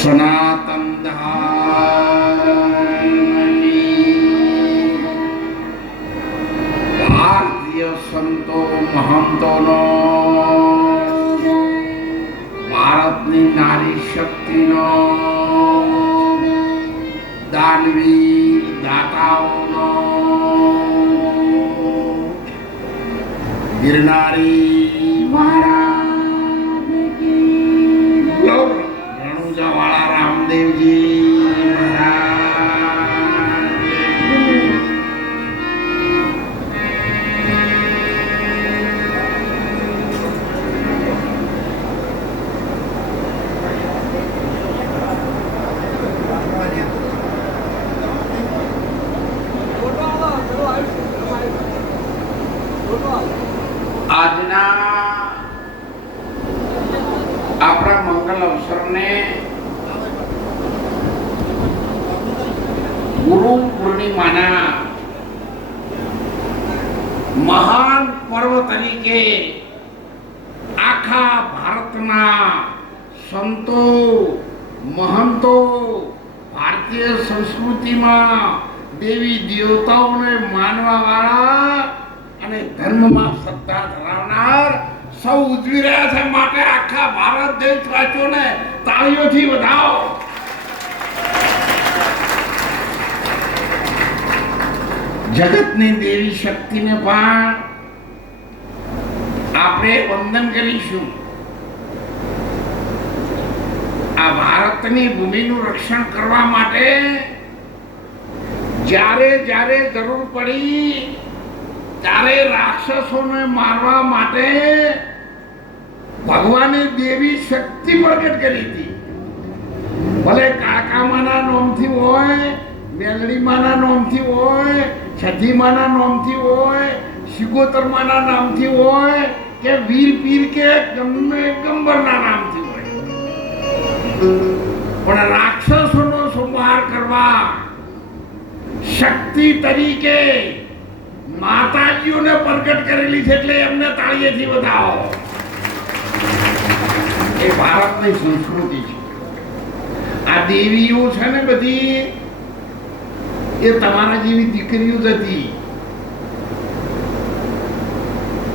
સનાતન ભારતીય સંતો મહંતોનો ભારતની નારી શક્તિનો દાનવીર દાતાઓનો ગિરનારી રણુજાવાળા રામદેવજી આજના આપણા મંગલ અવસરને ગુરુ પૂર્ણિમાના મહાન પર્વ તરીકે આખા ભારતના સંતો મહંતો ભારતીય સંસ્કૃતિમાં દેવી દેવતાઓને માનવા વાળા અને ધર્મમાં શ્રદ્ધા ધરાવનાર સૌ ઉજવી રહ્યા છે. માટે આખા ભારત દેશવાસીઓને તાળીઓથી વધાવો. જગતની દેવી શક્તિને પણ આપણે વંદન કરીશું. આ ભારતની ભૂમિનું રક્ષણ કરવા માટે જ્યારે જ્યારે જરૂર પડી ત્યારે રાક્ષસોને મારવા માટે ભગવાને દેવી શક્તિ પ્રગટ કરી હતી. ભલે કાકામાના નામથી હોય, મેલડીમાના નામથી હોય, છઠ્ઠીમાના નામથી હોય, શિગોતરમાના નામથી હોય કે વીર પીર કે ગમે ગંબરના નામથી હોય, પણ રાક્ષસોનો સંહાર કરવા શક્તિ તરીકે માતાજીઓને પ્રગટ કરેલી છે. એટલે એમને તાળીએથી વધાવો. એ ભારતની સંસ્કૃતિ છે. આ દેવીઓ છે ને બધી એ તમારા જેવી દીકરીઓ જ હતી,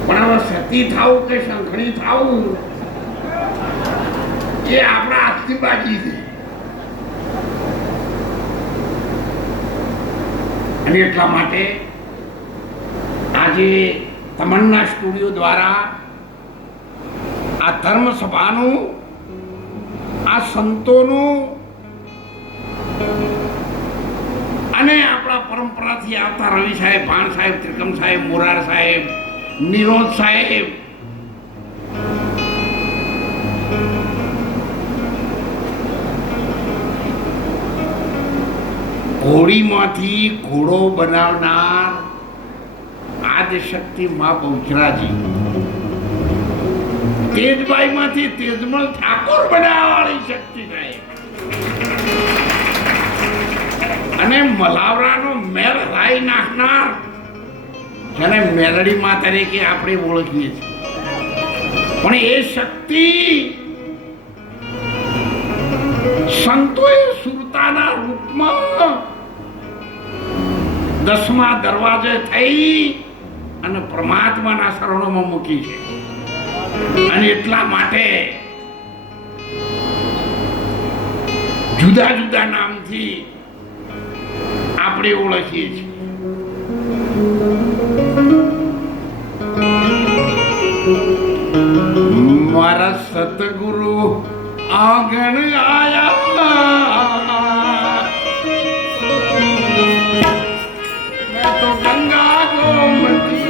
પણ હવે સતી થાવું કે શંખણી થાવું એ આપણા હાથની બાજી છે. અને એટલા માટે આજે તમન્ના સ્ટુડિયો દ્વારા આ ધર્મ સભાનું, આ સંતોનું અને આપણા પરંપરાથી આવતા રવિ સાહેબ, ભાણ સાહેબ, ત્રિકમ સાહેબ, મોરાર સાહેબ, નિરોધ સાહેબ, ઘોડીમાંથી ઘોડો બનાવનાર આદિશક્તિ માં બહુચરાજી, તેજબાઈ માંથી તેજમલ ઠાકોર બનાવવાળી શક્તિ સાહેબ, અને મલાવરાનો મેર રાઈ નાખનાર જેને મેલડી માં તરીકે આપણે ઓળખીએ છીએ. પણ એ શક્તિ સંતોએ સુરતાના રૂપમાં 10મા દરવાજે થઈ અને પરમાત્માના શરણોમાં મૂકી છે. અને એટલા માટે જુદા જુદા નામથી આપણે ઓળખીએ છીએ. મારા સતગુરુ આંગણ આયા, મેં તો ગંગા ગોમતી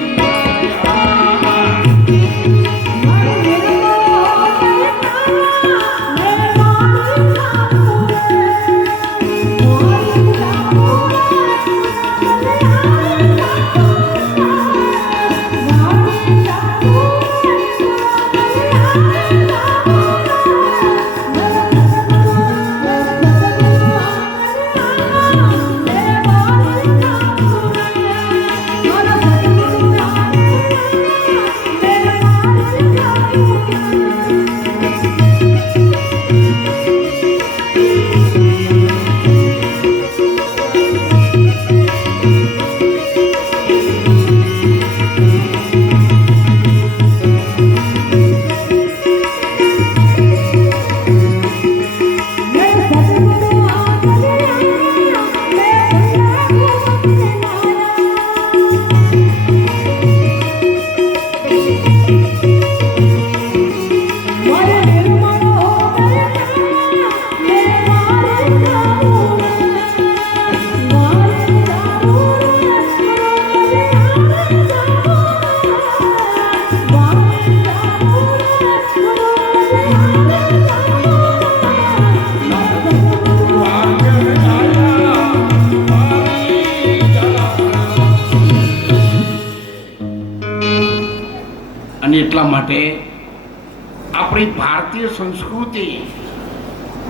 આપણી ભારતીય સંસ્કૃતિ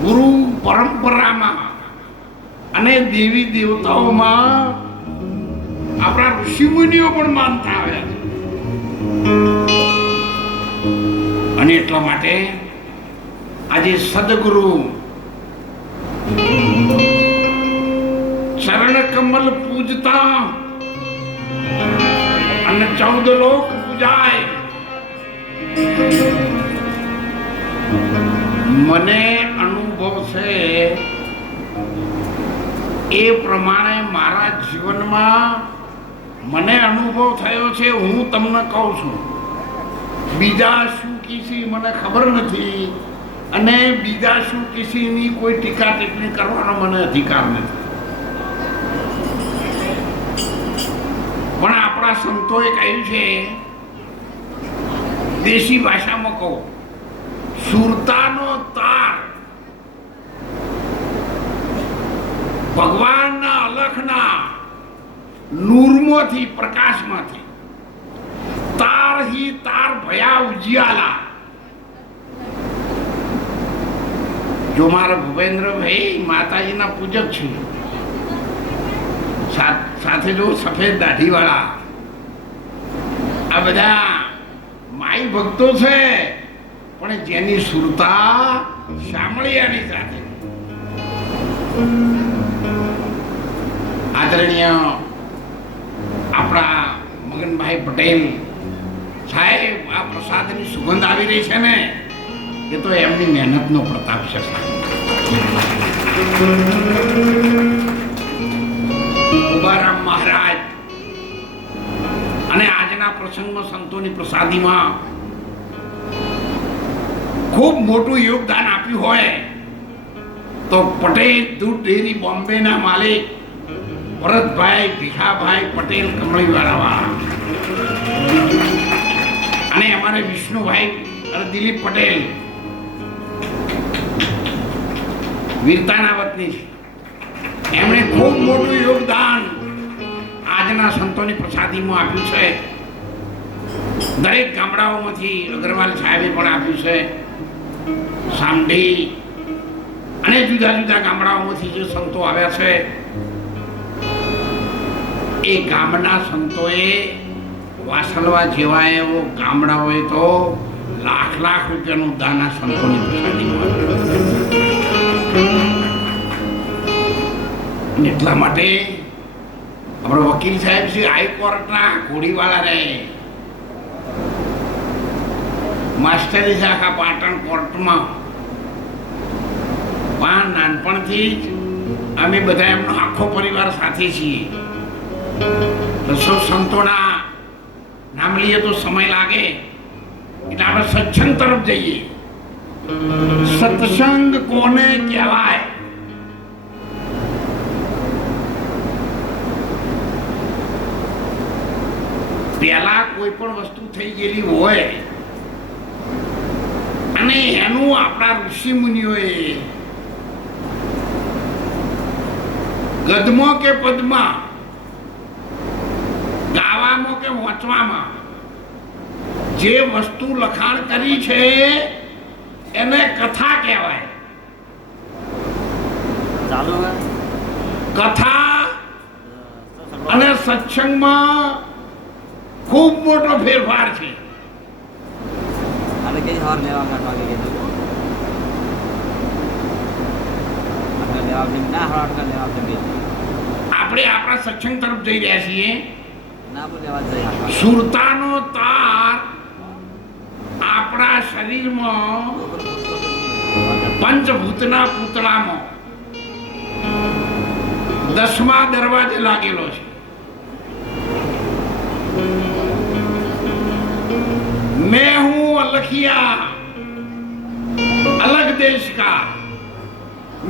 ગુરુ પરંપરામાં અને દેવી દેવતાઓમાં આપણા ઋષિમુનિઓ પણ માનતા આવ્યા છે. અને એટલા માટે આજે સદગુરુ ચરણ કમલ પૂજતા અને 14 લોક પૂજાય. મને અનુભવ છે એ પ્રમાણે મારા જીવનમાં મને અનુભવ થયો છે. હું તમને કહું છું, બીજા શું કીસી મને ખબર નથી અને બીજા શું કીસીની કોઈ ટીકા ટિપ્પણી કરવાનો મને અધિકાર નથી. પણ આપણા સંતોએ કહ્યું છે, દેશી ભાષામાં કહો, સુરતાનો તાર ભગવાનના અલખના નૂરમાંથી, પ્રકાશમાંથી, તાર હી તાર ભયા ઉજિયાલા. જો મારા ભૂપેન્દ્રભાઈ માતાજીના પૂજક છે, સાથે જો સફેદ દાઢીવાળા, આ બધા માઈ ભક્તો છે, પણ જેની સુરતા શામળિયાની સાથે. આદરણીય આપણા મગનભાઈ પટેલ સાહેબ, આ પ્રસાદની સુગંધ આવી રહી છે ને, એ તો એમની મહેનતનો પ્રતાપ છે. ઉબારામ મહારાજ અને આજના પ્રસંગમાં સંતોની પ્રસાદીમાં ખૂબ મોટું યોગદાન આપ્યું હોય તો પટેલ દૂધ ડેરી બોમ્બેના માલિક ભરતભાઈ ભીખાભાઈ પટેલ કમળીવાળા અને અમારે વિષ્ણુભાઈ અને દિલીપ પટેલ વીરતાના વતની છે. એમણે ખૂબ મોટું યોગદાન આજના સંતોની પ્રસાદીમાં આપ્યું છે. દરેક ગામડાઓમાંથી અગ્રવાલ સાહેબે પણ આપ્યું છે. સામડી અને જુદા જુદા ગામડાઓમાંથી જે સંતો આવ્યા છે, એ ગામના સંતોએ, વાસલવા જેવા એવો ગામડાઓએ તો લાખ લાખ રૂપિયાનું દાન આ સંતોની પ્રસાદીમાં આપ્યું. એટલા માટે આપણો વકીલ સાહેબ શ્રી હાઈકોર્ટના ઘોડીવાળા રહે, માસ્ટરી શાખા પાટણ કોર્ટમાં, પણ નાનપણથી જ અમે બધા એમનો આખો પરિવાર સાથે છીએ. સૌ સંતોના નામ લઈએ તો સમય લાગે, એટલે આપણે સત્સંગ તરફ જઈએ. સત્સંગ કોને કહેવાય? પહેલા કોઈ પણ વસ્તુ થઈ ગયેલી હોય અને એનું આપણા ઋષિ મુનિઓએ ગદ્યમાં કે પદમાં, ગાવામાં કે વાંચવામાં જે વસ્તુ લખાણ કરી છે એને કથા કહેવાય. કથા અને સત્સંગમાં ખૂબ મોટો ફેરફાર છે. આપણે આપણા સત્સંગ તરફ જઈ રહ્યા છીએ. સુરતાનો તાર આપણા શરીરમાં પંચભૂતના પૂતળામાં 10મા દરવાજે લાગેલો છે. मैं हूं अलखिया, अलग देश का,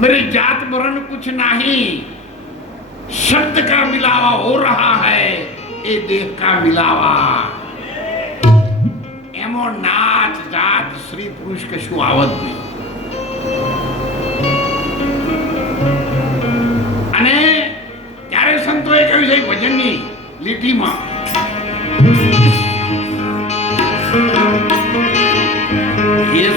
मेरी जात वर्ण कुछ नहीं, शब्द का मिलावा हो रहा है, ये देह का मिलावा. एमो नाथ जात स्त्री पुरुष कशु आवत नहीं. અને ત્યારે સંતોએ કહ્યું છે ભજનની લીટીમાં, ये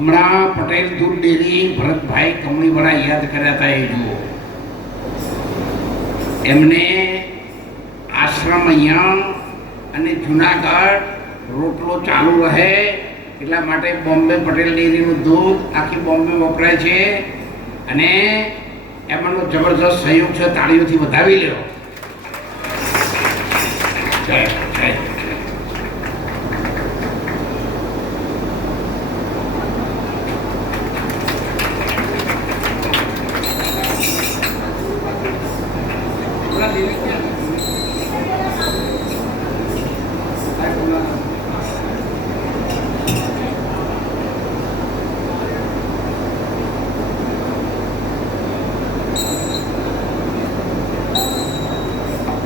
હમણાં પટેલ દૂધ ડેરી ભરતભાઈ કમળીવાળા યાદ કર્યા હતા. એ જુઓ, એમને આશ્રમ અહીંયા અને જુનાગઢ રોટલો ચાલુ રહે એટલા માટે બોમ્બે પટેલ ડેરીનું દૂધ આખી બોમ્બે વપરાય છે અને એમનો જબરદસ્ત સહયોગ છે. તાળીઓથી વધાવી લ્યો. જય જય.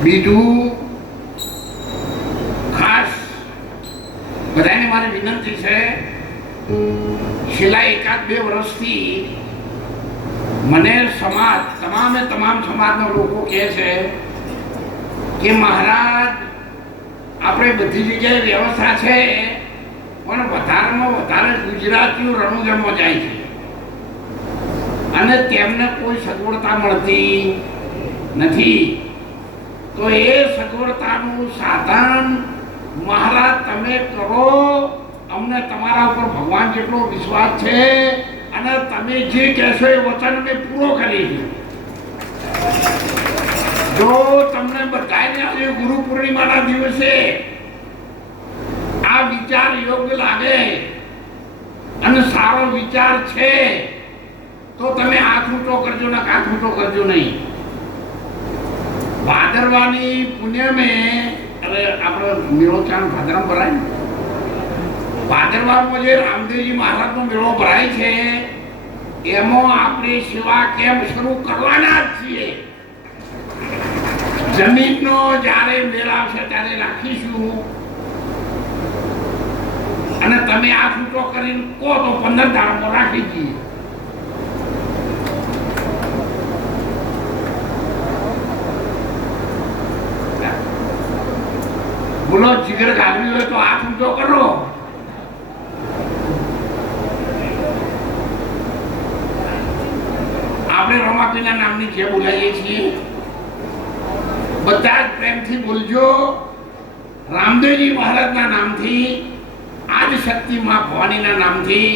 બીજું ખાસ બધાને મારી વિનંતી છે, છેલ્લા એકાદ બે વર્ષથી મને સમાજ તમામ સમાજના લોકો કહે છે કે મહારાજ આપણે બધી જગ્યાએ વ્યવસ્થા છે પણ વધારેમાં વધારે ગુજરાતીઓ રણુજનમાં જાય છે અને તેમને કોઈ સગવડતા મળતી નથી. તો એ સગવડતાનું સાધન મહારાજ તમે કરો. અમને તમારા ઉપર ભગવાન જેટલો વિશ્વાસ છે અને તમે જે કહેશો એ વચન અમે પૂરો કરીશું. જો તમને બધાને આજે ગુરુ પૂર્ણિમાના દિવસે આ વિચાર યોગ્ય લાગે અને સારો વિચાર છે તો તમે હાથ ઊંચો કરજો ને હાથ ઊંચો કરજો નહીં. ભાદરવાની પુણ્યમે હવે આપણો મેળો ચાણ ભાદરમાં ભરાય ને, ભાદરવામાં જે રામદેવજી મહારાજનો મેળો ભરાય છે એમાં આપણે સેવા કેમ્પ શરૂ કરવાના જ છીએ. જમીનનો જ્યારે મેળ આવશે ત્યારે રાખીશું અને તમે આ છૂટો કરીને કહો તો 15 દાડામાં રાખી દઈએ. બોલો, જીગર ગાળવી હોય તો હાથ ઊંચો કરો. આપણે રમાપીના નામની જે બોલાવીએ છીએ બધા જ પ્રેમથી બોલજો. રામદેવજી મહારાજના નામથી, આદિ શક્તિ માં ભવાનીના નામથી,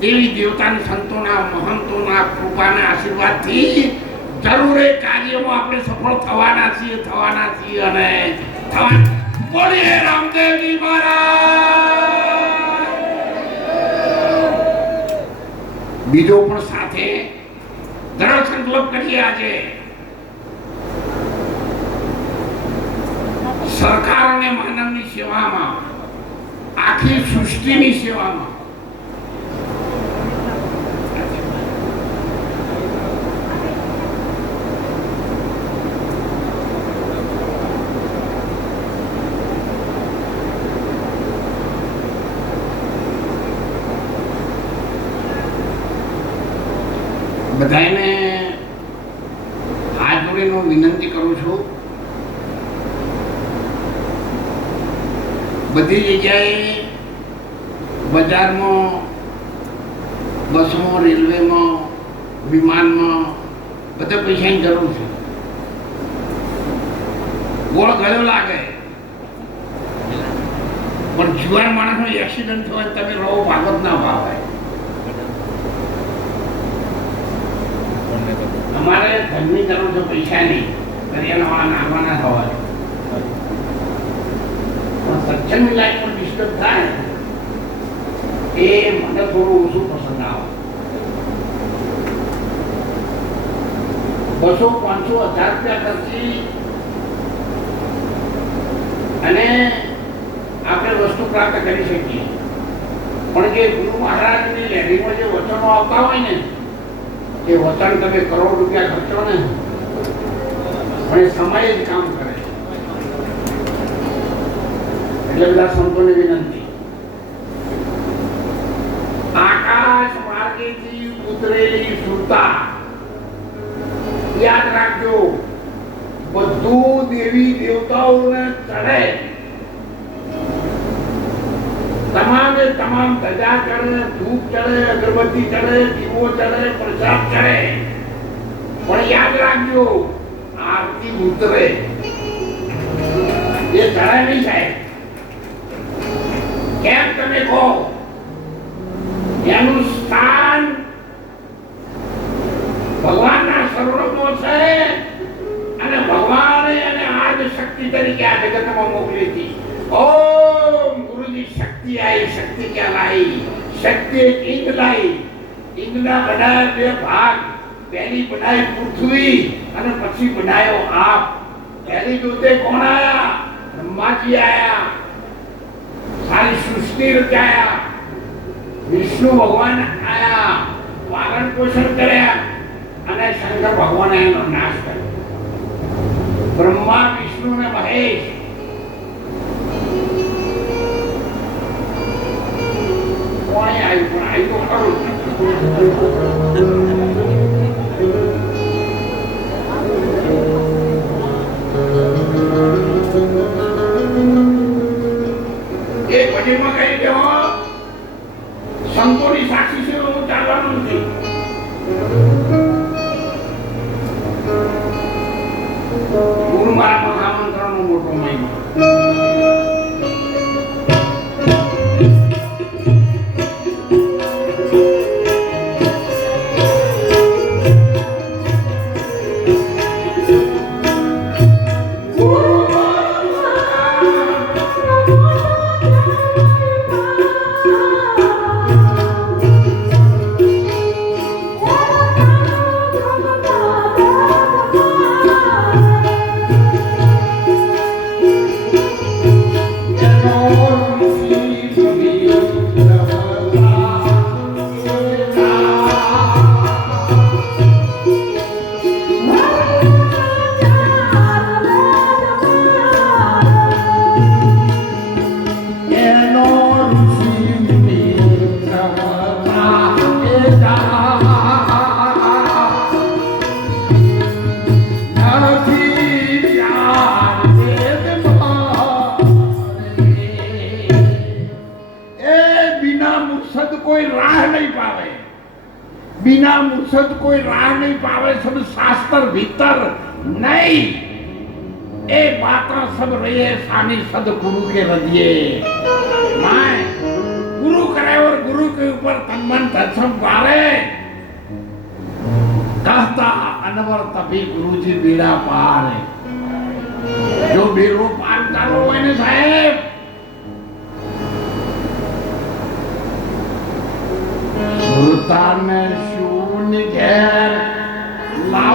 દેવી દેવતાના સંતોના મહંતોના કૃપાના આશીર્વાદથી જરૂર એ કાર્યમાં આપણે સફળ થવાના છીએ અને બોલીએ રામદેવજી મહારાજ. બીજો પણ સાથે સંકલ્પ કરીએ આજે સરકાર અને માનવની સેવામાં, આખી સૃષ્ટિની સેવામાં. બધાને હાથ જોડીને વિનંતી કરું છું, બધી જગ્યાએ બજારમાં, બસમાં, રેલવેમાં, વિમાનમાં બધા પૈસાની જરૂર છે. ગોળ ગયો લાગે પણ જુવાન માણસનો એક્સિડન્ટ થયો તમે રહો ભાગત ના ભાવે. અમારે ધનની જરૂર છે, પૈસા નહીં. કરિયાણાવાળા નાખવાના થવાય પણ સત્સંગની લાઈફ પણ ડિસ્ટર્બ થાય એ મને થોડું ઓછું પસંદ આવે. 200, 500, 1000 રૂપિયા ખર્ચી અને આપણે વસ્તુ પ્રાપ્ત કરી શકીએ. પણ જે ગુરુ મહારાજની લેડીમાં જે વચનો આવતા હોય ને, એ વચન તમે કરોડ રૂપિયા ખર્ચો ને પણ એ સમય જ કામ કરે. એટલે બધા સંતોને વિનંતી, આકાશ માર્ગેથી ઉતરેલી સુરતા યાદ રાખજો, બધું દેવી દેવતાઓને ચડે. તમામે તમામ ધજા ચડે, ધૂપ ચડે, અગરબત્તી ચડે, દીવો ચડે, પ્રસાદ ચડે. પણ યાદ રાખજો, આરતી ઉતરે એ ચડાય નહીં સાહેબ. કેમ તમે કહો? એનું સ્થાન ભગવાનના શરણોમાં છે અને ભગવાને એને આજ શક્તિ તરીકે આ જગતમાં મોકલી હતી. ઓમ ગુરુજી શક્તિ आई, शक्ति क्या लाई? शक्ति एक इंग लाई. इंगना बनाया 2 भाग. पहली बनाई पृथ्वी અને પછી બનાયો આપ. पहली दूते कौन आया? ब्रह्मा जी आया. सारी सृष्टि रचाया. विष्णु भगवान आया, पालन पोषण કર્યા અને શંકર ભગવાને એનો નાશ કર્યો. બ્રહ્મા, વિષ્ણુ ને મહેશ કોણે આવ્યું? પણ આવ્યું તો ખરું. એ ભજનમાં કહી દેવો, સંતોની સાક્ષી છે હું ચાલવાનું નથી. ગુરુ મારા મહામંત્રનો મોટો મહિમા. बिना मुर्शद कोई राह नहीं पावे. सब शास्त्र भीतर नहीं. ए बातें सब रही है सानी सदगुरु के हृदय. मैं गुरु करे और गुरु के ऊपर तन मन धन पारे. कहता अनवर तभी गुरु जी बेड़ा पार है. जो बेड़ो पार उतारो है ने साहेब, सुल्तान में शून्य घेर ला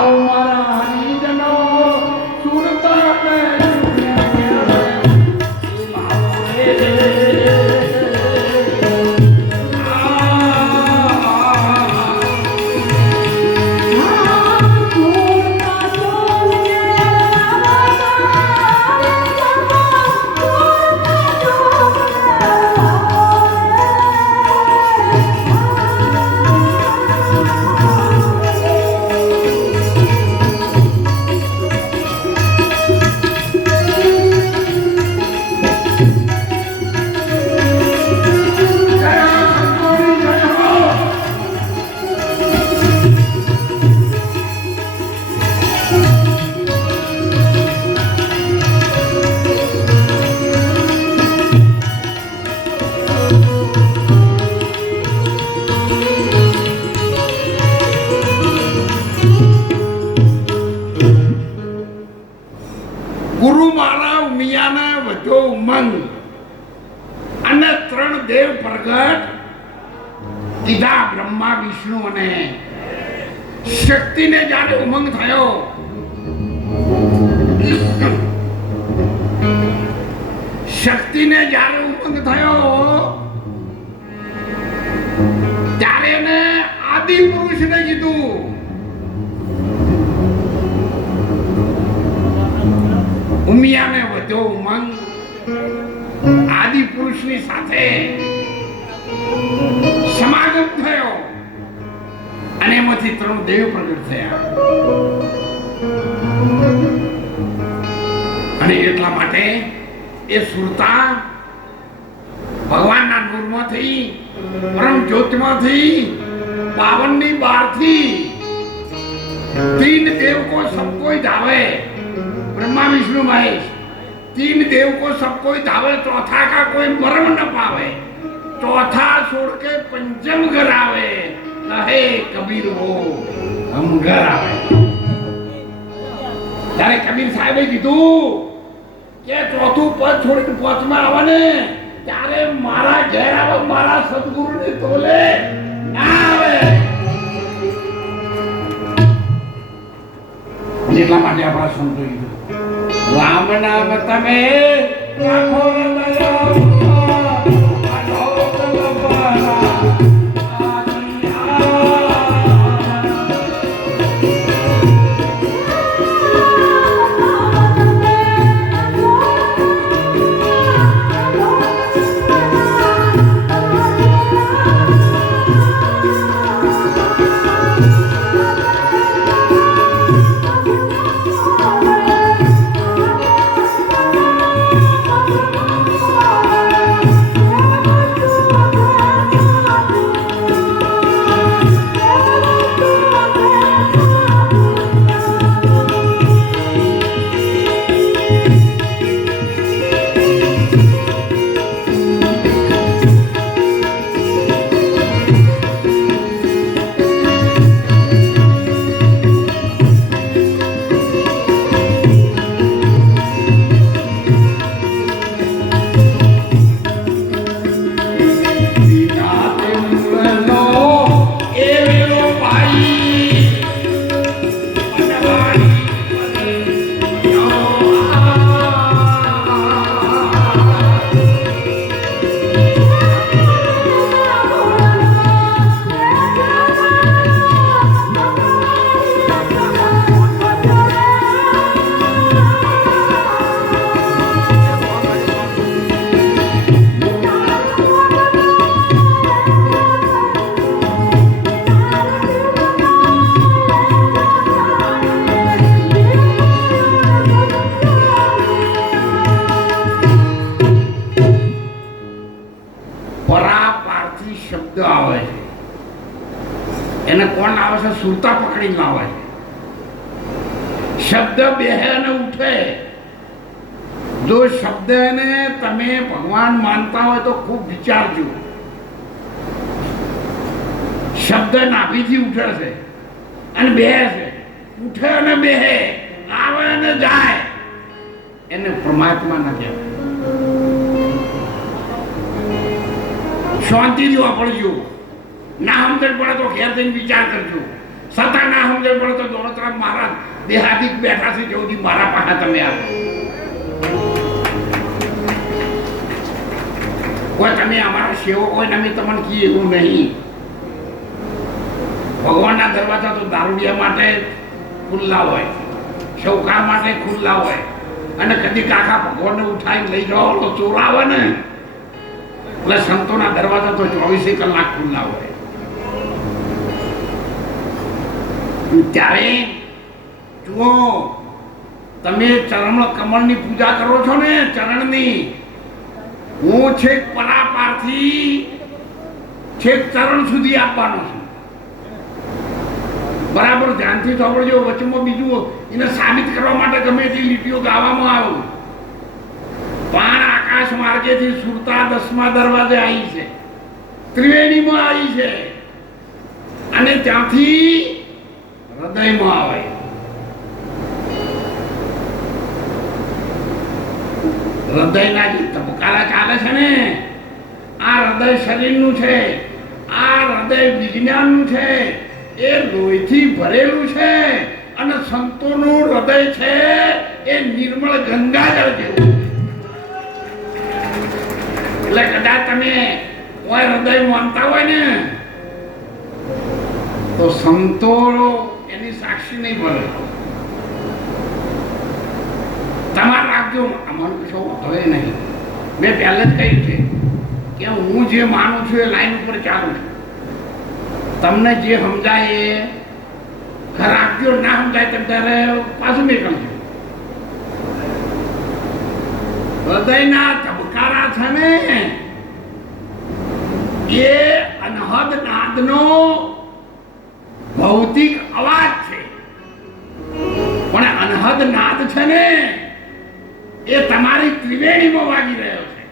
વધ્યો ઉમંગ અને 3 દેવ પ્રગટ કીધા બ્રહ્મા વિષ્ણુ અને શક્તિને જ્યારે ઉમંગ થયો શક્તિને જ્યારે ઉમંગ થયો ત્યારે એને આદિ પુરુષને કીધું ઉમિયાને વધ્યો ઉમંગ આદિ પુરુષની સાથે સમાગમ થયો અને એમાંથી 3 દેવ પ્રગટ થયા અને એટલા માટે એ સુરતા ભગવાનના નૂરમાંથી પરમ જ્યોતિમાંથી 52 બારથી 3 देव को सब कोई धावे ब्रह्मा विष्णु महेश 3 देव को सब कोई धावे चौथा का कोई मर्म न पावे चौथा छोड़ के पंचम घर आवे कहे कबीर वो हम घर आवे ત્યારે કબીર સાહેબે કીધું કે ચોથું પદ છોડીને પાંચમા આવે ને ત્યારે મારા ઘેર આવે મારા સદગુરુની તોલે ના આવે એટલા માટે આપણા સંતો કીધું રામ નામ તમે રાખો સુરતા પકડીને લાવે શબ્દ બેહે અને ઉઠે જો શબ્દને તમે ભગવાન માનતા હોય તો ખૂબ વિચારજો શબ્દ નાભીથી ઉઠે છે અને બેહે છે ઉઠે અને બેહે આવે અને જાય એને પરમાત્મા ના કહેવાય શાંતિથી વાપરજો ના સમજણ પડે તો ઘેર જઈને વિચાર કરજો સતા ના સમજણ પડે તો દોલતરામ મહારાજ દેહાદિક બેઠા છે જેવું મારા પાસે તમે આપો કોઈ તમે અમારા સેવકો હોય અમે તમને કહીએ એવું નહીં ભગવાનના દરવાજા તો દારૂડિયા માટે ખુલ્લા હોય શૌકાર માટે ખુલ્લા હોય અને કદી કાકા ભગવાનને ઉઠાઈને લઈ જવા તો ચોર આવે ને એટલે સંતોના દરવાજા તો 24 કલાક ખુલ્લા હોય ત્યારે જુઓ તમે ચરણ કમળની પૂજા કરો છો ને ચરણની હું છેક પરાપારથી છેક ચરણ સુધી આપવાનો છું બરાબર ધ્યાનથી સાંભળજો વચમાં બીજું એને સાબિત કરવા માટે ગમે તે લીટીઓ ગાવામાં આવે પાર આકાશ માર્ગેથી સુરતા 10મા દરવાજે આવી છે ત્રિવેણીમાં આવી છે અને ત્યાંથી હૃદયમાં આવે હૃદયના જે ધબકારા ચાલે છે ને, આ હૃદય શરીરનું છે, આ હૃદય વિજ્ઞાનનું છે, એ લોહીથી ભરેલું છે. અને સંતોનું હૃદય છે એ નિર્મળ ગંગાજળ જેવું. એટલે કદાચ તમે કોઈ હૃદય માનતા હોય ને તો સંતો એની સાક્ષી નહીં ભરે. તમારે રાખજો, અમન કશો હવે નહીં. મેં પહેલે જ કહ્યું છે કે હું જે માનું છું એ લાઈન ઉપર ચાલું છું. તમને જે સમજાય એ રાખજો, ના સમજાય તેમ ત્યારે પાછું નીકળજો. હૃદયના ધબકારા છે ને એ અનહદ નાદનો ભૌતિક અવાજ છે, પણ અનહદ નાદ છે ને એ તમારી ત્રિવેણીમાં વાગી રહ્યો છે.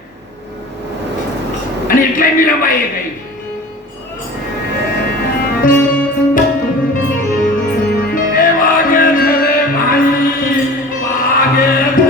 અને એટલે મીરાબાઈએ કહી એ વાગે છે રે ભાઈ, વાગે છે.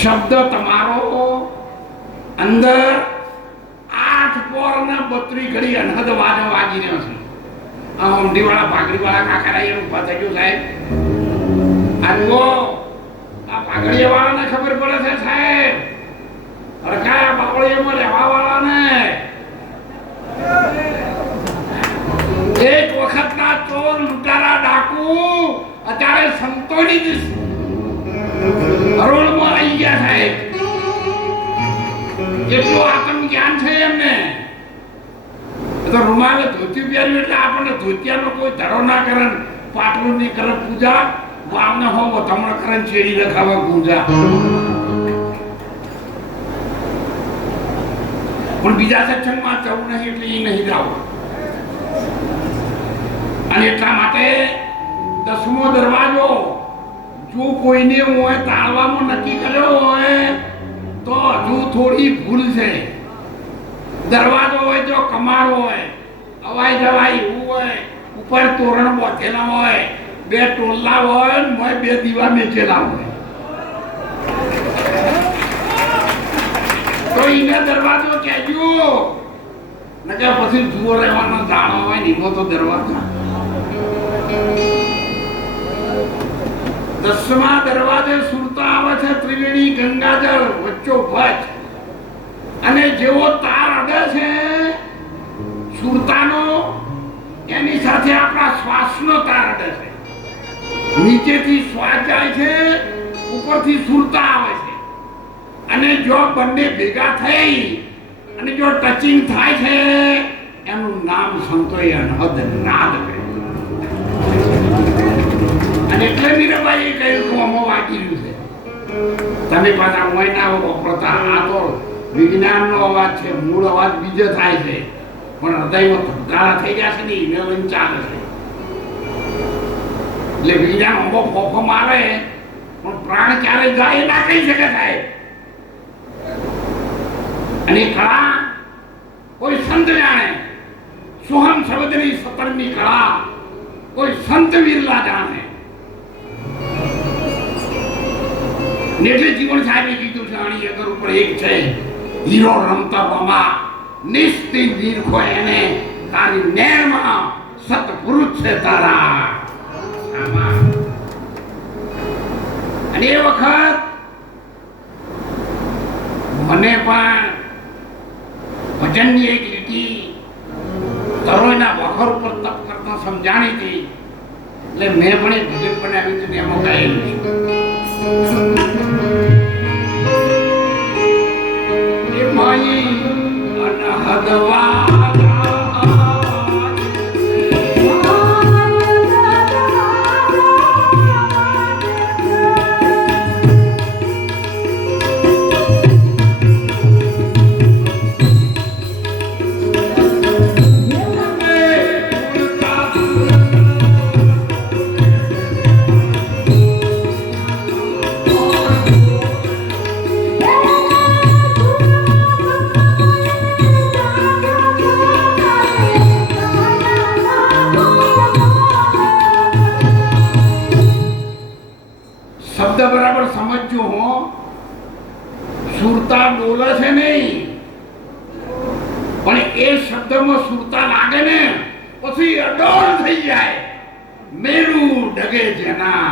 શબ્દ તમારો અંદર 8 પોર ના 32 ઘડી અનહદ વાજો વાગી રહ્યો છે. આ હમડી વાળા પાઘડી વાળા કાકા એ ઉભા થઈ ગયો સાહેબ. આવો આ પાઘડી વાળાને ખબર પડે છે સાહેબ, અરકાયા બાવળીમાં રહેવા વાળાને એક વખતના ચોર લૂંટારા ડાકુ અત્યારે સંતોની હરોળમાં આવી ગયા સાહેબ. કેટલું આત્મ જ્ઞાન છે એમને. તો રૂમાલે ધોતી પહેર્યું એટલે આપણને ધોતિયાનો કોઈ ધરો ના કરે, પાટલું ની કરે પૂજા, વાવને હો વતમણ કરે, ચેડી રખાવે પૂજા. પણ બીજા સત્સંગમાં જવું નહીં એટલે એ નહીં જાવ. અને એટલા માટે 10મો દરવાજો જો કોઈને હોય તાળવામાં નક્કી કર્યો હોય તો હજુ થોડી ભૂલ છે. દરવાજો હોય જો કમાર હોય, અવાય જવાય એવું હોય, ઉપર તોરણ બોધેલા હોય, 2 ટોલા હોય, 2 દીવા મેચેલા હોય, તો એને દરવાજો કહેજો. નકર પછી જુઓ રહેવાનો જાણો હોય ને એનો તો દરવાજો. 10મા દરવાજે સુરતા આવે છે ત્રિવેણી ગંગાજળ વચ્ચોવચ. અને જેવો તાર અડે છે સુરતાનો, એની સાથે આપણા શ્વાસનો તાર અડે છે. નીચેથી શ્વાસ જાય છે, ઉપરથી સુરતા આવે છે. અને જો બંને ભેગા થઈ અને જો ટચિંગ થાય છે એનું નામ સંતોએ અનહદ નાદ કહ્યું. અને એટલે મીરાબાઈએ કહ્યું કે આમાં વાગી રહ્યું છે. તમે પાછા મહિના વપરતા, આ તો વિજ્ઞાનનો અવાજ છે, મૂળ અવાજ બીજો થાય છે, પણ હૃદયમાં ધબકારા થઈ ગયા છે ને એને લઈને ચાલે છે. એટલે વિજ્ઞાન અમો ફોફો મારે પણ પ્રાણ ક્યારે જાય ના કહી શકે સાહેબ. અને કળા કોઈ સંત જાણે, સોહમ શબ્દની 17મી કળા કોઈ સંત વિરલા જાણે. એટલે જીવન સાહેબે કીધું છે આની અગર ઉપર એક છે હીરો રમતા રમા નિસ્તી નિરખો એને તારી નેણમાં સતપુરુષ છે તારા. અને એ વખત મને પણ ભજનની એક લીટી તરોઈના વખર ઉપર તપ કરતા સમજાણી હતી, એટલે મેં પણ એક ભજન બનાવ્યું હતું. એમાં ગાયેલું છે માઈ અનહદવા શબ્દ બરાબર સમજજો હો. સુરતા ડોલે છે નહીં, પણ એ શબ્દમાં સુરતા લાગે ને પછી અડોળ થઈ જાય. મેરું ડગે જેના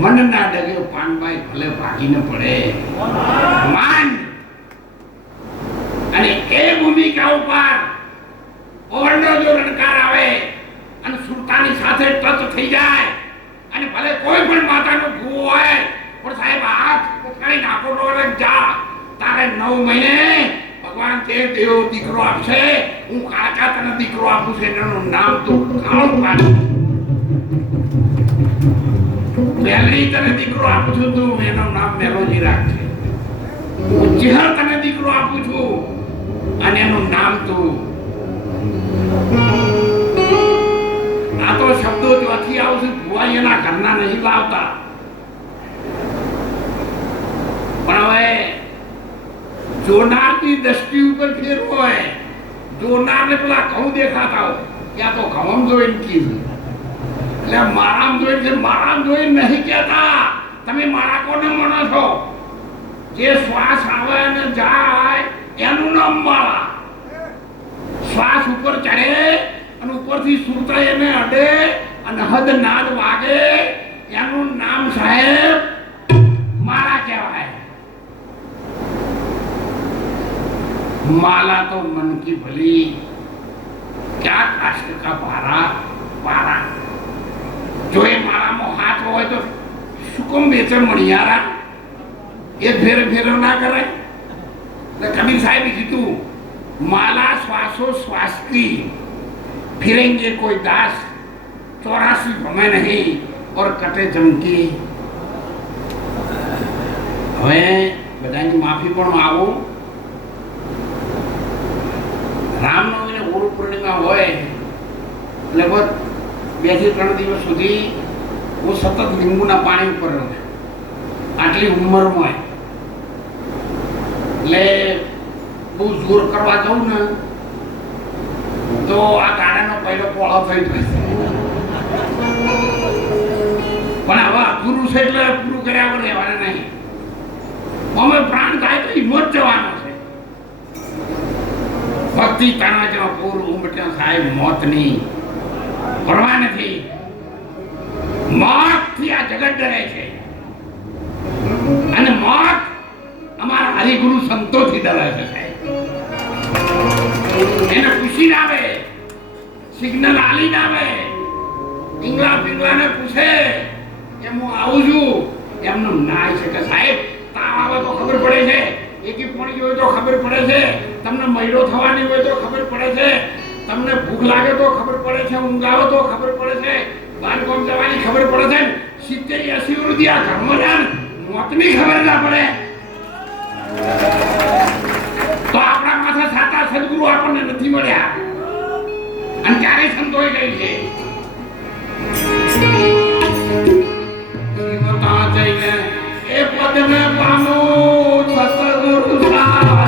મનના ડગે પાનભાઈ ભલે ભાગીને પડે માન. અને એ ભૂમિકા ઉપર ઓરડો જો રણકાર આવે અને સુરતાની સાથે ટચ થઈ જાય, અને ભલે કોઈ પણ માતાનો ભૂવો હોય પણ સાહેબ હાથ પકડી નાખો જા, તારે 9 મહિને ભગવાન તે દેવો દીકરો આપશે. હું કાકા તને દીકરો આપું છું, એનું નામ તો કાળું પાડું. મેલડી તને દીકરો આપું છું, તું એનું નામ મેલોજી રાખજે. હું ચિહર તને દીકરો આપું છું અને એનું નામ તું. આ તો શબ્દો ચોથી આવશે, ભુવાઈ એના ઘરના નહીં લાવતા. પણ હવે જોનારની દ્રષ્ટિ ઉપર ફેર હોય. જોનારને પેલા ઘઉં દેખાતા હોય, ત્યાં તો ઘઉં જોઈને કીધું, એટલે મારામ જોઈને નહીં કહેતા. તમે મારા કોને માનો છો? જે શ્વાસ આવે અને જાય એનું નામ માળા. શ્વાસ ઉપર ચડે અને ઉપરથી સુરતા એને અડે અને હદ નાદ વાગે, એનું નામ સાહેબ માળા કહેવાય. माला तो मन की भली, क्या काष्ट का पारा. जो ये माला में हाथ हो तो सुकम बेचे मणियारा, ये फेर ना करे. कबीर साहब कीधु माला श्वासो श्वास की, फिरेंगे कोई दास 84 भमे नहीं और कटे जमकी. હવે બધાની માફી પણ માંગો. રામનવમી ને ગુરુ પૂર્ણિમા હોય લગભગ 2 થી 3 દિવસ સુધી હું સતત લીંબુના પાણી ઉપર રહું. આટલી ઉંમરમાં એટલે બહુ જોર કરવા જાઉં ને તો આ ગાડાનો પહેલો પોળો થઈ જશે. પણ હવે અપૂરું છે એટલે પૂરું કર્યા વગર રહેવાના નહીં. અમે પ્રાણ થાય તો હિંમત જવાનો છે. ભક્તિ તાણા પૂર ઉમટ્યા સાહેબ મોતની પરવા નથી. મોતથી આ જગત ડરે છે અને મોત અમારા હરિગુરુ સંતોથી ડરે છે સાહેબ. એને ખુશી ના આવે, સિગ્નલ આલી ના આવે, પિંગલાને પૂછે કે હું આવું છું, એમનું ના આવી શકે સાહેબ. તાવ આવે તો ખબર પડે છે, એકી પાણી હોય તો ખબર પડે છે, તમને મહિલો થવાની હોય તો ખબર પડે છે, તમને ભૂખ લાગે તો ખબર પડે છે, ઊંઘ આવે તો ખબર પડે છે, બાર ગામ જવાની ખબર પડે છે. 70-80 વૃદ્ધિ આ ઘરમાં જાન મોતની ખબર ના પડે તો આપણા માથે સાચા સદગુરુ આપણને નથી મળ્યા. અને ત્યારે સંતોષ ગઈ છે જીવતા જઈને એ પદને પામો સતગુરુ સારા.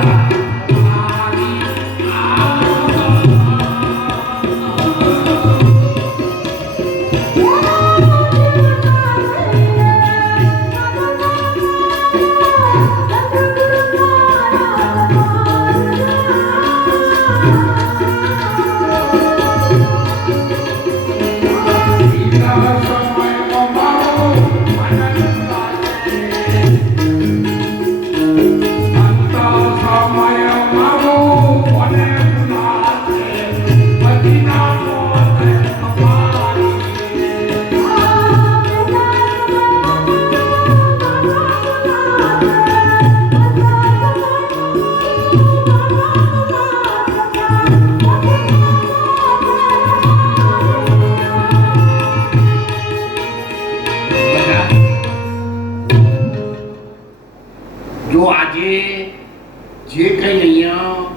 જે કંઈ અહીંયા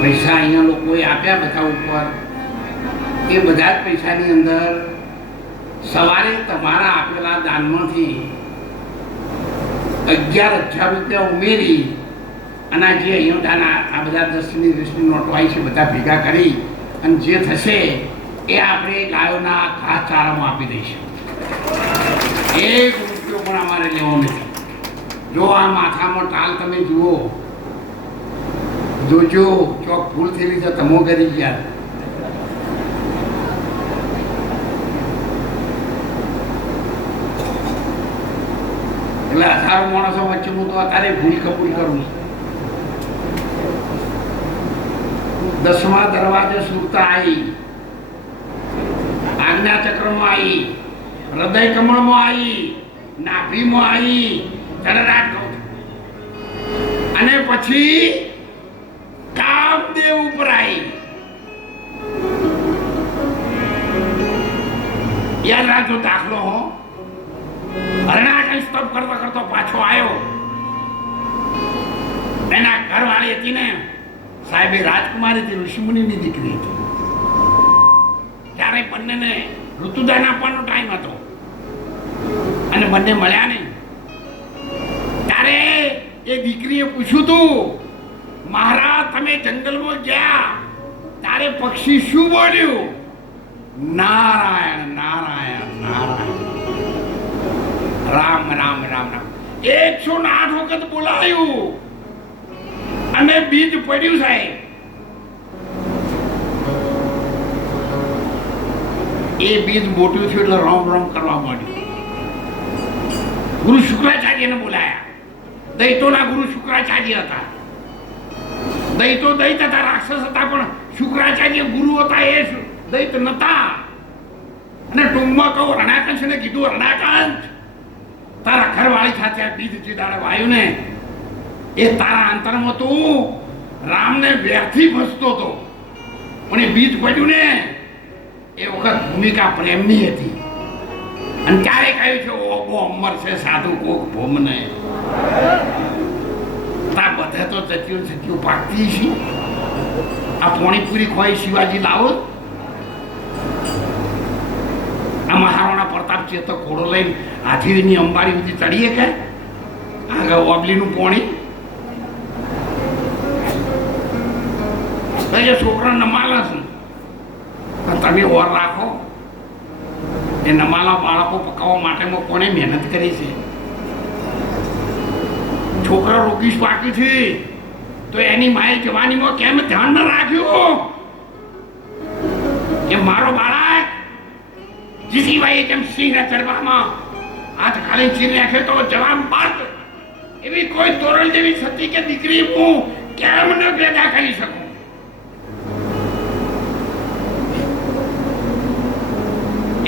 પૈસા અહીંયા લોકોએ આપ્યા બધા ઉપર, એ બધા જ પૈસાની અંદર સવારે તમારા આપેલા દાનમાંથી 11,000 રૂપિયા ઉમેરી અને જે અહીંયા દાન આ બધા 10ની 20ની નોટો આવી છે બધા ભેગા કરી અને જે થશે એ આપણે ગાયોના ઘાસચારામાં આપી દઈશું. એક રૂપિયો પણ અમારે લેવો નથી. જો આ માથામાં ટાલ તમે જુઓ, જોજો ચોક ભૂલ થયેલી છે તમો કરી ગયા. એટલે 18 માણસો વચ્ચે હું તો અત્યારે ભૂલ કબૂલ કરું. 10મા દરવાજે સુરતા આવી, આજ્ઞા ચક્રમાં આવી, હૃદય કમળમાં આવી, નાભીમાં આવી, જળરાજ કહું છું. અને પછી કામદેવ ઉપર આવી. યાદ રાખજો દાખલો હો. હરણાકંઠ સ્તપ કરતો કરતો પાછો આવ્યો. એના ઘરવાળી હતી ને સાહેબે રાજકુમારી હતી, ઋષિમુનિની દીકરી હતી. ત્યારે બંનેને ઋતુદાન આપવાનો ટાઈમ હતો અને બંને મળ્યા ને ત્યારે એ દીકરીએ પૂછ્યું તું, મહારાજ તમે જંગલમાં ગયા ત્યારે પક્ષી શું બોલ્યું? નારાયણ નારાયણ નારાયણ, રામ રામ રામ રામ. 108 વખત બોલાયું અને બીજ પડ્યું સાહેબ. એ બીજ મોટું થયું એટલે રામ રામ કરવા માંડ્યું. ગુરુ શુક્રાચાર્યને બોલાયા. દૈતોના ગુરુ શુક્રાચાર્ય હતા. દૈતો દૈત હતા, રાક્ષસ હતા, પણ શુક્રાચાર્ય ગુરુ હતા એ દૈત નતા. અને ટૂંકમાં કહું, રણાકંઠને કીધું, રણાકંઠ તારા ઘરવાળી સાથે આ બીજ જે દાડે વાયું ને એ તારા અંતરમાં તું રામને વ્યર્થી ફસતો હતો, પણ એ બીજ પડ્યું ને એ વખત ભૂમિકા પ્રેમની હતી. અને ક્યારે કહ્યું છે ઓબો અમર છે સાધુ કોક ભોમને. તા બધે તો જત્યું પાકતી છે. આ પોણીપુરી ખોઈ શિવાજી લાવો. આ મહારાણા પ્રતાપ છે તો ઘોડો લઈને હાથીની અંબાડી સુધી ચડીએ કે આગળ ઓબલીનું પોણી. છોકરા નમાલા છે તમે ઓર રાખો. એ નમાલા બાળકો પકાવવા માટે કોને મહેનત કરી છે? છોકરા રોગીશ પાકી છે તો એની માએ જવાનીમાં કેમ ધ્યાન ન રાખ્યું કે મારો બાળક જીસીભાઈ જેમ સિંહના ચડવામાં હાથ ખાલી ચીર નાખે તો જવાન બાદ એવી કોઈ તોરણ જેવી સતી કે દીકરી હું કેમ ન પેદા કરી શકું?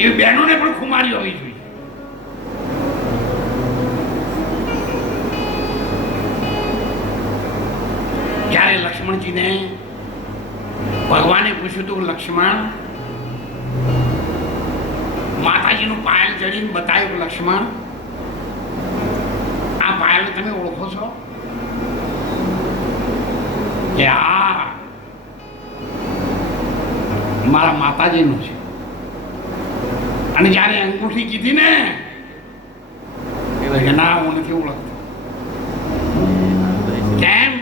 એવી બહેનોને પણ ખુમારી હોવી જોઈએ. જ્યારે લક્ષ્મણજીને ભગવાને પૂછ્યું હતું, લક્ષ્મણ માતાજીનું પાયલ જડીને બતાવ્યું, લક્ષ્મણ આ પાયલ તમે ઓળખો છો? કે આ મારા માતાજીનું છે. અને જ્યારે અંગૂઠી કીધી ને એ ના હું નથી ઓળખતો. કેમ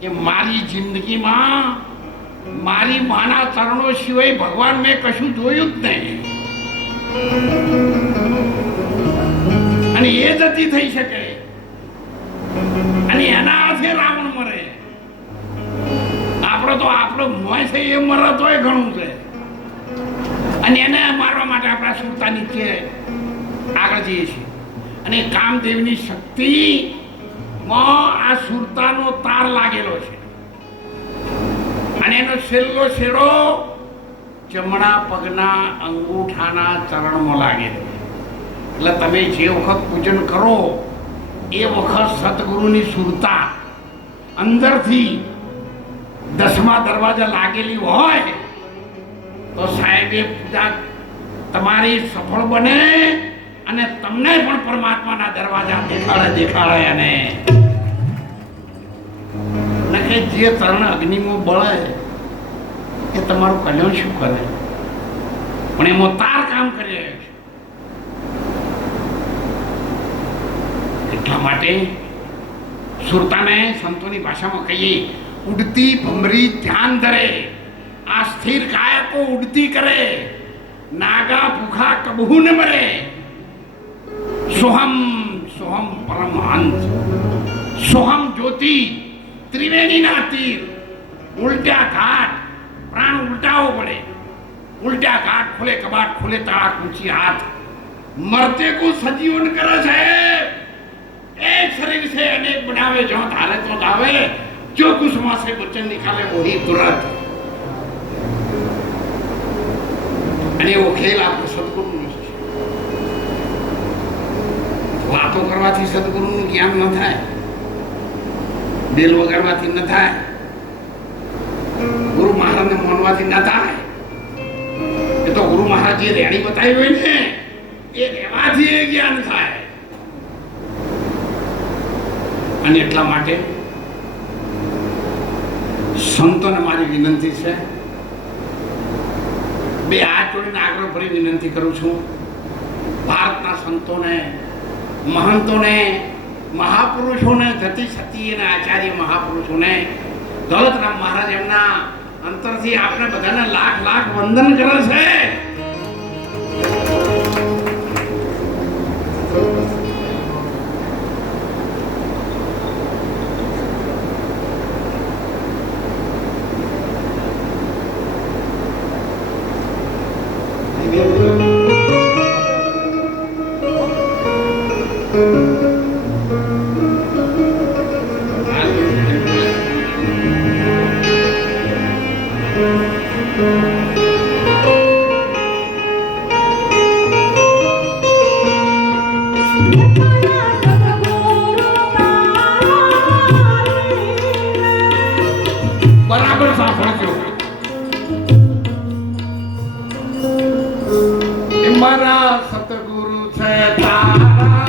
કે મારી જિંદગીમાં મારી માના ચરણો સિવાય ભગવાન મેં કશું જોયું જ નહીં. અને એ જતી થઈ શકે અને એના હાથે રાવણ મરે. આપણો તો આપણો મોય છે એ મરત હોય ઘણું છે. અને એને મારવા માટે આપણા સુરતા નીચે આગળ જઈએ છીએ. અને કામદેવની શક્તિમાં આ સુરતાનો તાર લાગેલો છે. અને એનો છેલ્લો છેડો જમણા પગના અંગૂઠાના ચરણમાં લાગેલો. એટલે તમે જે વખત પૂજન કરો એ વખત સતગુરુની સુરતા અંદરથી 10મા દરવાજા લાગેલી હોય તો સાહેબે પૂજા તમારી સફળ બને અને તમને પણ પરમાત્માના દરવાજા દેખાડે. અને જે તરણ અગ્નિમાં બળે એ તમારું કલ્યાણ શું કરે, પણ એમાં તાર કામ કરી રહ્યા છે. એટલા માટે સુરતાને સંતોની ભાષામાં કહીએ, ઉડતી ભમરી ધ્યાન ધરે, આ સ્થિર કાયકો ઉડતી કરે, નાગા ભૂખા કબહુ ન મરે. સોહમ સોહમ પરમહંસ, સોહમ જ્યોતિ, ત્રિવેણીના તીર, ઉલટા ઘાટ, પ્રાણ ઉલટાવો પડે, ઉલટા ઘાટ ખુલે કબાટ, ખુલે તાળા, ઊંચી હાથ, મરતે કો સજીવન કરે છે. एक शरीर से अनेक बनावे, जो धारे तो जावे, जो कुसुमा से बच्चन निकाले वही तुरंत. અને એવો ખેલ આપણે સદગુરુનો છે. વાતો કરવાથી સદગુરુનું જ્ઞાન ન થાય, બેલ વગાડવાથી ન થાય, ગુરુ મહારાજને માનવાથી ન થાય. એ તો ગુરુ મહારાજ જે રેણી બતાવી હોય ને એ રહેવાથી એ જ્ઞાન થાય. અને એટલા માટે સંતોને મારી વિનંતી છે, બે હાથ જોડીને આગ્રહ ભરી વિનંતી કરું છું, ભારતના સંતોને, મહંતોને, મહાપુરુષોને, જતી સતી અને આચાર્ય મહાપુરુષોને, દોલતરામ મહારાજ એમના અંતરથી આપણે બધાને લાખ લાખ વંદન કરે છે. બરાબર સાંભળજો, એ મારા સતગુરુ છે તારા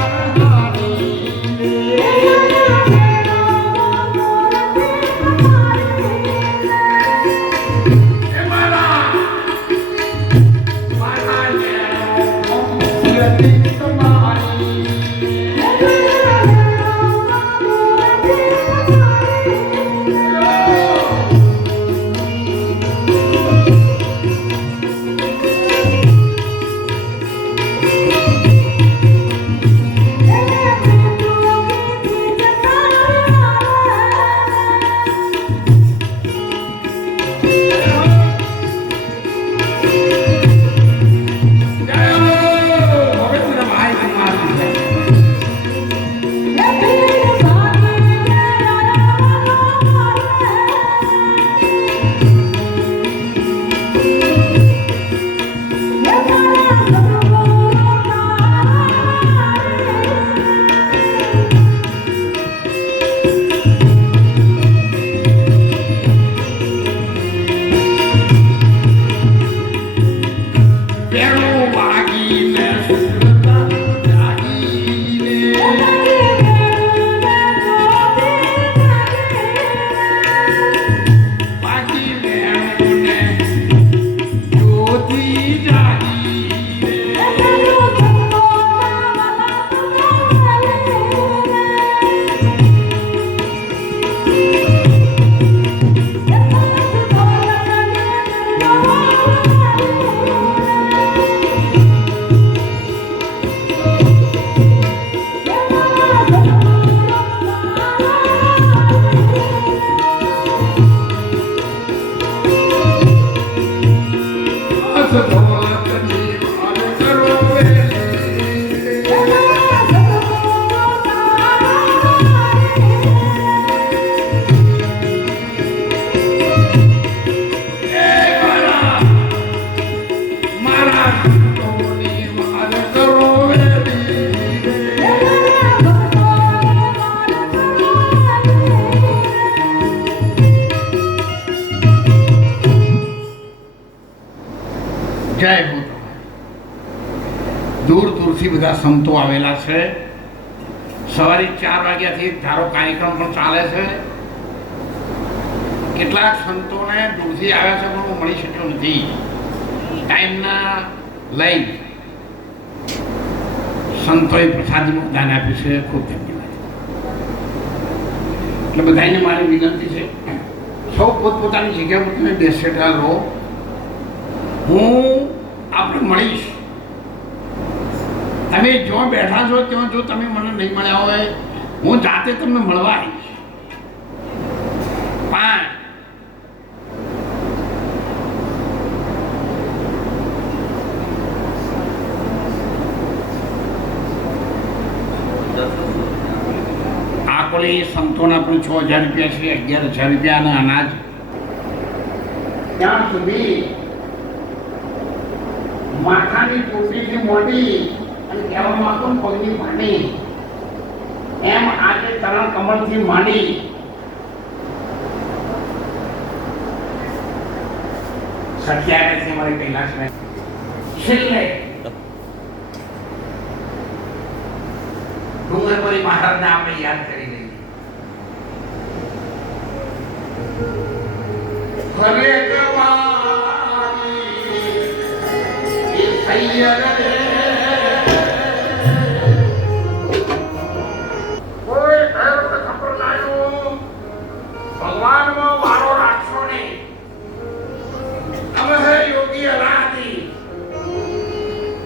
જય હો. દૂર દૂરથી બધા સંતો આવેલા છે. સવારે 4 વાગ્યાથી ધારો કાર્યક્રમ પણ ચાલે છે. કેટલાક સંતોને દૂરથી આવ્યા છે પણ હું મળી શક્યો નથી. ટાઈમના લઈ સંતોએ પ્રસાદીમાં દાન આપ્યું છે. ખૂબ ધન્યવાદ. એટલે બધાને મારી વિનંતી છે, સૌ પોતપોતાની જગ્યા પર તમે બેસેલા રહો. હું આપણે મળીશ. તમે જો બેઠા છો ત્યાં જો તમે મને નહીં મળ્યા હોય, હું જાતે તમને મળવા આવીશ. સંતોના પણ 6,000 રૂપિયા છે, 11,000 રૂપિયાના અનાજ. ત્યાં સુધી માથાની ટોપીથી મોડી અને કહેવામાં આવતું પગની માંડી, એમ આજે ચરણ કમળથી માંડી સત્યાગ્રહથી મારી કૈલાસને છેલ્લે ડુંગરપુરી મહારાજને આપણે યાદ કરી લઈએ. ફરે જવાની સૈયદ રે, કોઈ ખબર લાયું ભગવાનમાં વારો રાખશો નહીં. અમે હે યોગી અનાદિ,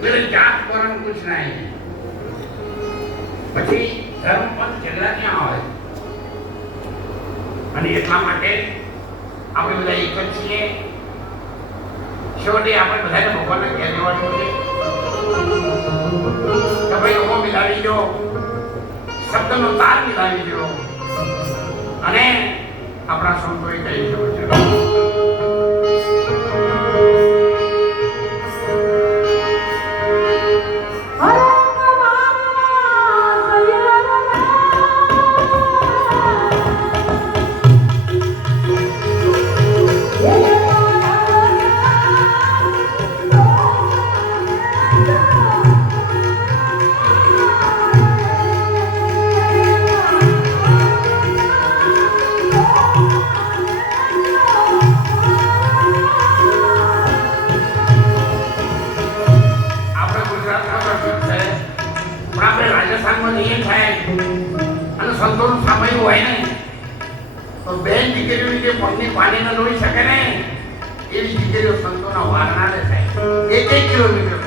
મેરે જાત વરણ કુછ નહીં. પછી ધર્મ પદ ઝઘડા ક્યાં હોય? અને એટલા માટે આપણે બધા એક જ છીએ. છેવટે આપણે બધાને ભગવાનને કહેવાનું છે કે ભાઈ ઓમો મિલાવી દો, શબ્દનો તાર મિલાવી દો. અને આપણા સંતોએ કહી છે સંતોનું સામયું હોય ને તો બેન દીકરીઓની જે પગની પાણી ન લોહી શકે ને એવી દીકરીઓ સંતોના વારણા ને થાય 1 કિલોમીટર.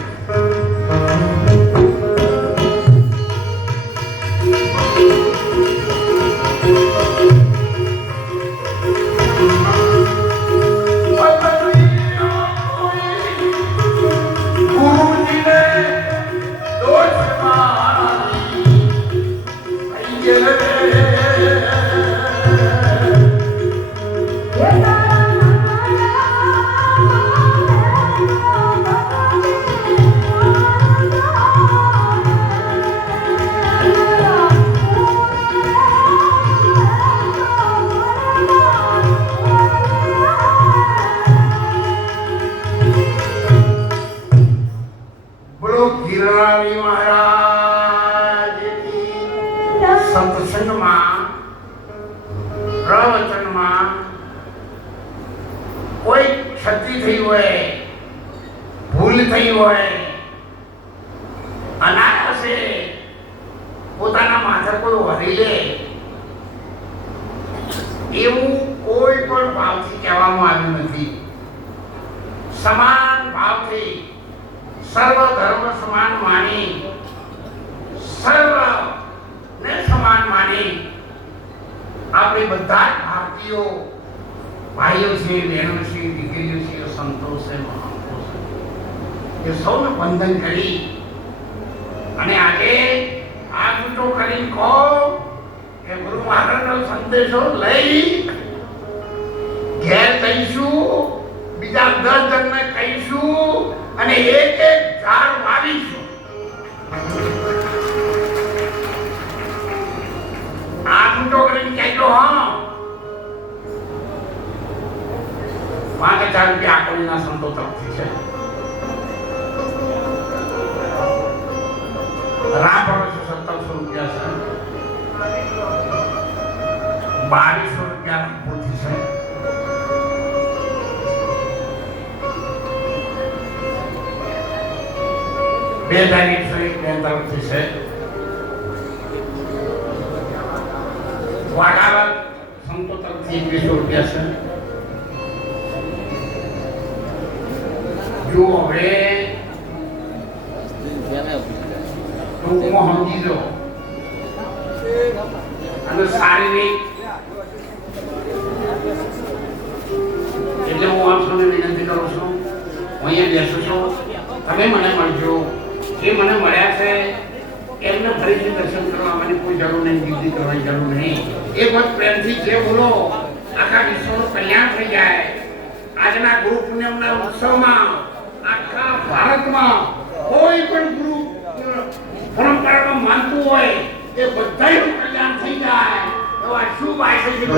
સત્સંગમાં પ્રવચનમાં કોઈ ક્ષતિ થઈ હોય, ભૂલ થઈ હોય, અનાયાસે પોતાના માથે કોઈ વળી લે એવું કોઈ પણ ભાવથી કહેવામાં આવ્યું નથી. સમાન ભાવથી સર્વ ધર્મ સમાન માની, સર્વ ને સમાન માની આપણે બધા જ ભારતીયો ભાઈઓ છે, બહેનો છે, દીકરીઓ છે, સંતો છે, મહંતો છે, એ સૌને બંધન કરી અને આજે આ છૂટો કરીને કહો કે ગુરુ મહારાજનો સંદેશો લઈ ઘેર જઈશું, બીજા 10 જણને કહીશું અને એક ઝાડ વાવીશું. આ છૂટો કરીને કહેજો. હા, 5,000 રૂપિયા આકોલીના સંતો તરફથી છે. રાપર 1700 રૂપિયા છે, 2200 રૂપિયા પૂરતી છે. 2001 તરફથી છે. વાઘાવર સંતો તરફથી 2100 રૂપિયા છે. જો હવે ટૂંકમાં સમજી લો અને શારીરિક એટલે હું આપ સૌને વિનંતી કરું છું, હું અહીંયા બેસું છું, તમે મને મળજો. જે મને મળ્યા છે એમને ફરીથી દર્શન કરવા આવવાની કોઈ જરૂર નહીં, વિધિ કરવાની જરૂર નહીં. એક વખત પ્રેમથી જે બોલો આખા વિશ્વનું કલ્યાણ થઈ જાય. આજના ગુરુ પૂનમના ઉત્સવમાં આખા ભારતમાં કોઈ પણ ગુરુ પરંપરામાં માનતું હોય એ બધાનું કલ્યાણ થઈ જાય એવા શુભ આશયથી